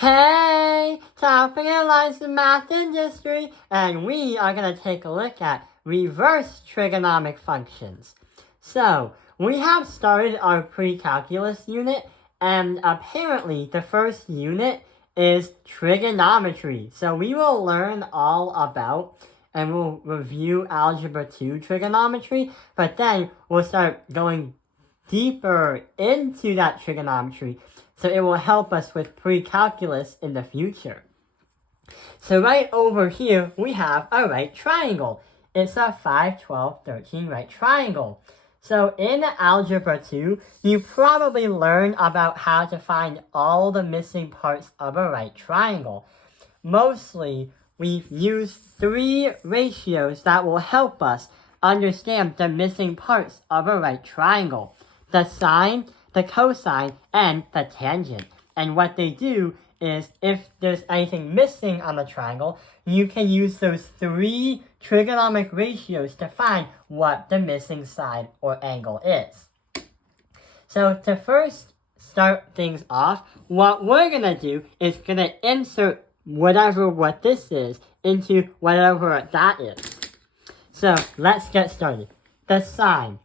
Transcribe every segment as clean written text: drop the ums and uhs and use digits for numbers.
Hey, topic analyze the math industry, and we are going to take a look at reverse trigonomic functions. So, we have started our pre-calculus unit, and apparently the first unit is trigonometry. So we will learn all about and we'll review Algebra 2 trigonometry, but then we'll start going deeper into that trigonometry, so it will help us with pre-calculus in the future. So right over here, we have a right triangle. It's a 5, 12, 13 right triangle. So in Algebra 2, you probably learned about how to find all the missing parts of a right triangle. Mostly, we've used 3 ratios that will help us understand the missing parts of a right triangle: the sine, the cosine, and the tangent. And what they do is, if there's anything missing on the triangle, you can use those 3 trigonomic ratios to find what the missing side or angle is. So to first start things off, what we're going to do is going to insert what this is into whatever that is. So let's get started. The sine.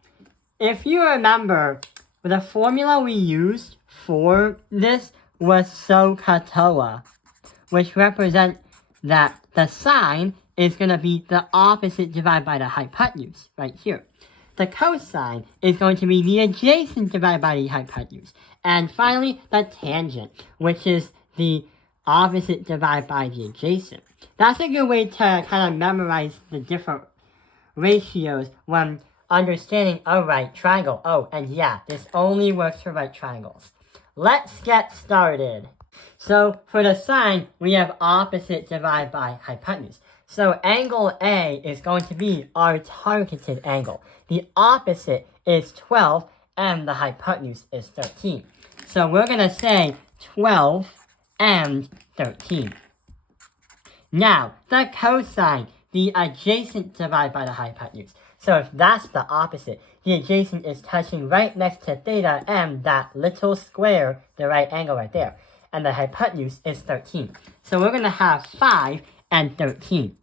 If you remember, the formula we used for this was SOHCAHTOA, which represents that the sine is going to be the opposite divided by the hypotenuse, right here. The cosine is going to be the adjacent divided by the hypotenuse. And finally, the tangent, which is the opposite divided by the adjacent. That's a good way to kind of memorize the different ratios when understanding a right triangle. Oh, and yeah, this only works for right triangles. Let's get started. So for the sine, we have opposite divided by hypotenuse. So angle A is going to be our targeted angle. The opposite is 12 and the hypotenuse is 13. So we're going to say 12 and 13. Now, the cosine, the adjacent divided by the hypotenuse. So if that's the opposite, the adjacent is touching right next to theta and that little square, the right angle right there. And the hypotenuse is 13. So we're going to have 5 and 13.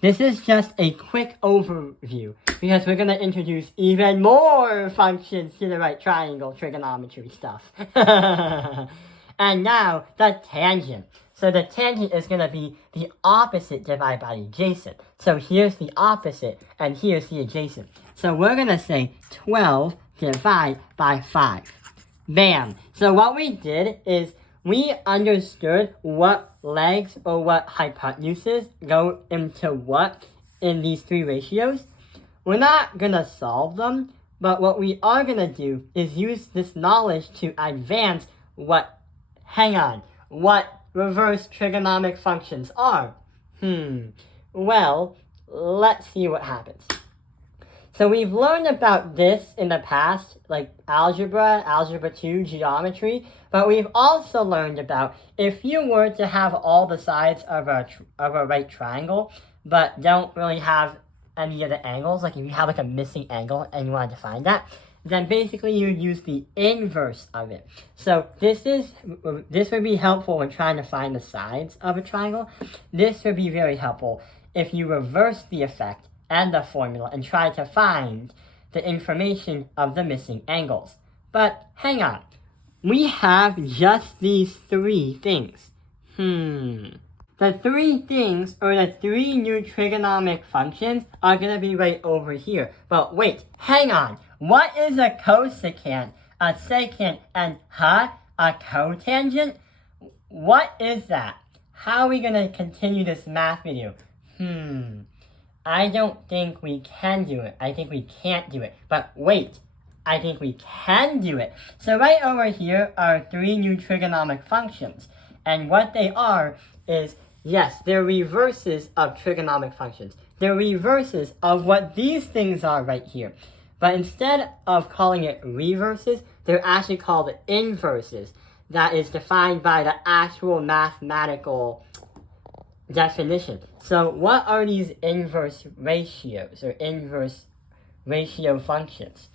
This is just a quick overview, because we're going to introduce even more functions to the right triangle trigonometry stuff. And now, the tangent. So the tangent is going to be the opposite divided by the adjacent. So here's the opposite, and here's the adjacent. So we're going to say 12 divided by 5. Bam! So what we did is we understood what legs or what hypotenuses go into what in these 3 ratios. We're not going to solve them, but what we are going to do is use this knowledge to advance what reverse trigonomic functions are. Well, let's see what happens. So we've learned about this in the past, like algebra, algebra 2, geometry, but we've also learned about if you were to have all the sides of a right triangle, but don't really have any of the angles, like if you have like a missing angle and you want to find that, then basically you use the inverse of it. So this would be helpful when trying to find the sides of a triangle. This would be very helpful if you reverse the effect and the formula and try to find the information of the missing angles. But hang on, we have just these 3 things. The 3 things, or the 3 new trigonomic functions, are going to be right over here. But wait, hang on. What is a cosecant, a secant, and a cotangent? What is that? How are we going to continue this math video? I don't think we can do it. I think we can't do it. But wait, I think we can do it. So right over here are 3 new trigonomic functions. And what they are is, yes, they're reverses of trigonomic functions. They're reverses of what these things are right here. But instead of calling it reverses, they're actually called inverses. That is defined by the actual mathematical definition. So what are these inverse ratios or inverse ratio functions?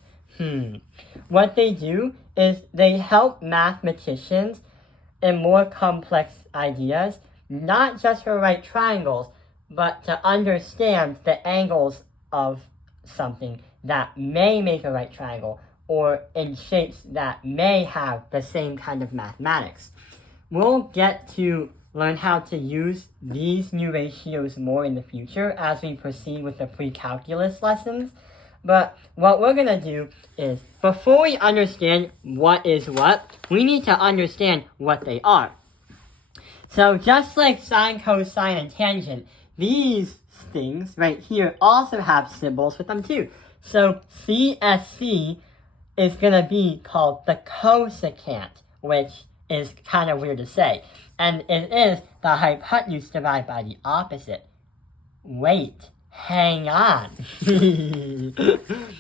What they do is they help mathematicians in more complex ideas, not just for right triangles, but to understand the angles of something that may make a right triangle, or in shapes that may have the same kind of mathematics. We'll get to learn how to use these new ratios more in the future as we proceed with the pre-calculus lessons. But what we're going to do is, before we understand what is what, we need to understand what they are. So just like sine, cosine, and tangent, these things right here also have symbols with them too. So CSC is going to be called the cosecant, which is kind of weird to say. And it is the hypotenuse divided by the opposite. Wait, hang on.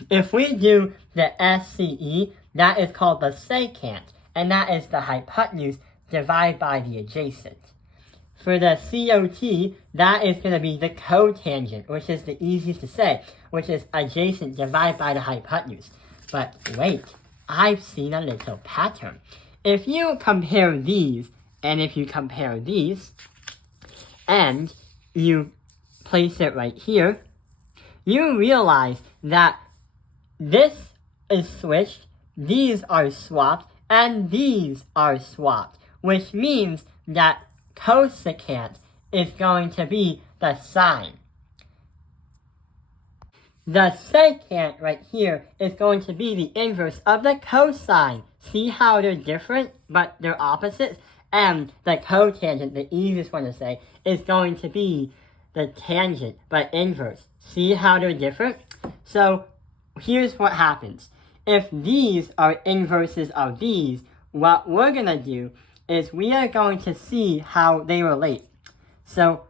If we do the SCE, that is called the secant, and that is the hypotenuse divided by the adjacent. For the COT, that is going to be the cotangent, which is the easiest to say, which is adjacent divided by the hypotenuse. But wait, I've seen a little pattern. If you compare these, and if you compare these, and you place it right here, you realize that this is switched, these are swapped, and these are swapped, which means that cosecant is going to be the sine. The secant right here is going to be the inverse of the cosine. See how they're different, but they're opposites? And the cotangent, the easiest one to say, is going to be the tangent, but inverse. See how they're different? So here's what happens. If these are inverses of these, what we're going to do is we are going to see how they relate. So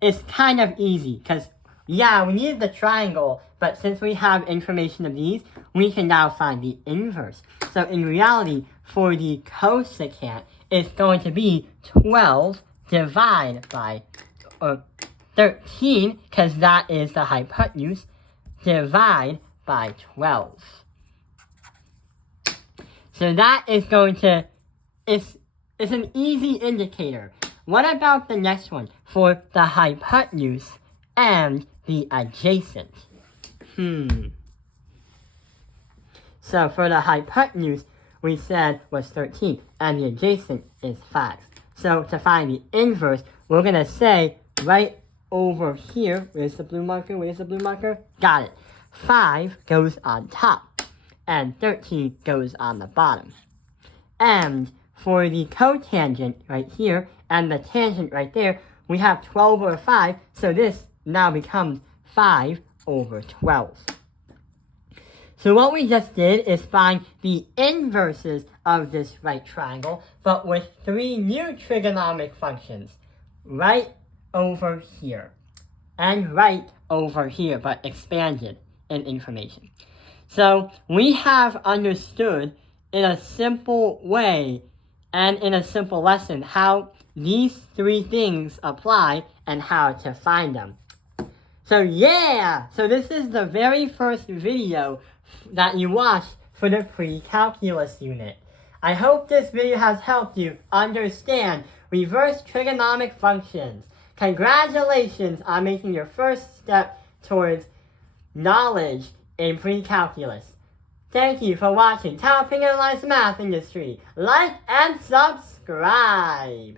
it's kind of easy, because yeah, we needed the triangle, but since we have information of these, we can now find the inverse. So in reality, for the cosecant, it's going to be 12 divided by 13, because that is the hypotenuse, divide by 12. So that is going to, it's an easy indicator. What about the next one? For the hypotenuse and the adjacent. So for the hypotenuse, we said was 13, and the adjacent is 5. So to find the inverse, we're going to say right over here, where's the blue marker? Where's the blue marker? Got it. 5 goes on top, and 13 goes on the bottom. And for the cotangent right here, and the tangent right there, we have 12 over 5, so this now becomes 5 over 12. So what we just did is find the inverses of this right triangle, but with 3 new trigonomic functions. Right over here, and right over here, but expanded in information. So we have understood in a simple way, and in a simple lesson, how these 3 things apply and how to find them. So yeah, so this is the very first video that you watched for the pre-calculus unit. I hope this video has helped you understand reverse trigonomic functions. Congratulations on making your first step towards knowledge in pre-calculus. Thank you for watching Helping Analyze the Math Industry. Like and subscribe.